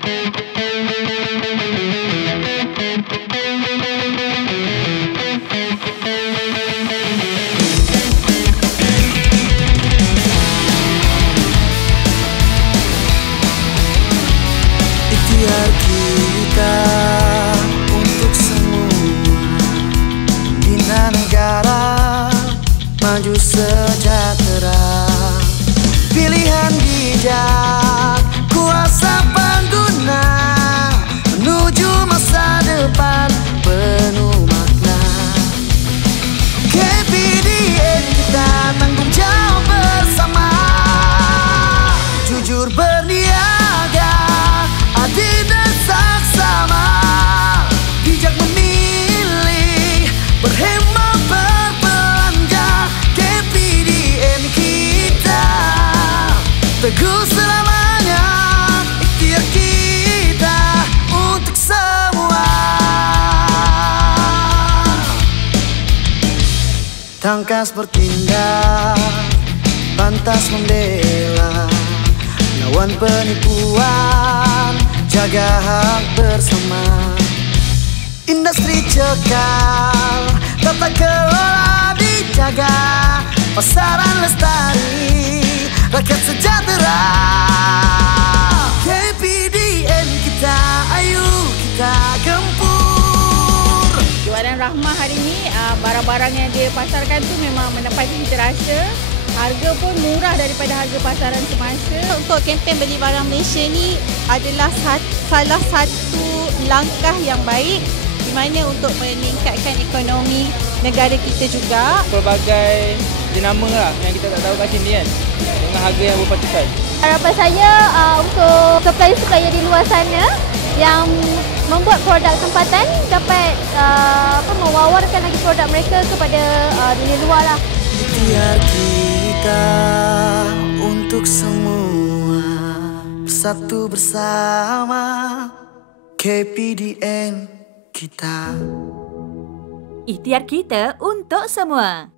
Ikhtiar kita untuk semua, bina negara maju sejahtera. Pilihan bijak, kuasa pengguna menuju masa depan penuh makna. KPDN kita tanggung jawab bersama, jujur berniaga, adil dan saksama, bijak memilih, berhemat berbelanja. KPDN kita teguh selamanya, ikhtiar kita untuk semua. Tangkas bertindak, pantas membela, lawan penipuan, jaga hak bersama. Industri cekal, tata kelola dijaga, pasaran lestari, rakyat sejahtera. KPDN kita, ayo kita gempur. Jualan Rahmah hari ini, barang-barang yang dia pasarkan tu memang menepati cita rasa. Harga pun murah daripada harga pasaran semasa. Untuk kempen Beli Barang Malaysia ni adalah salah satu langkah yang baik di mana untuk meningkatkan ekonomi negara kita juga. Pelbagai jenama lah yang kita tak tahu kat sini kan, dengan harga yang berpatutan. Harapan saya untuk supplier-supplier di luar sana yang membuat produk tempatan dapat mewawarkan lagi produk mereka kepada dunia luar lah. Ikhtiar kita untuk semua, bersatu bersama. KPDN kita. Ikhtiar kita untuk semua.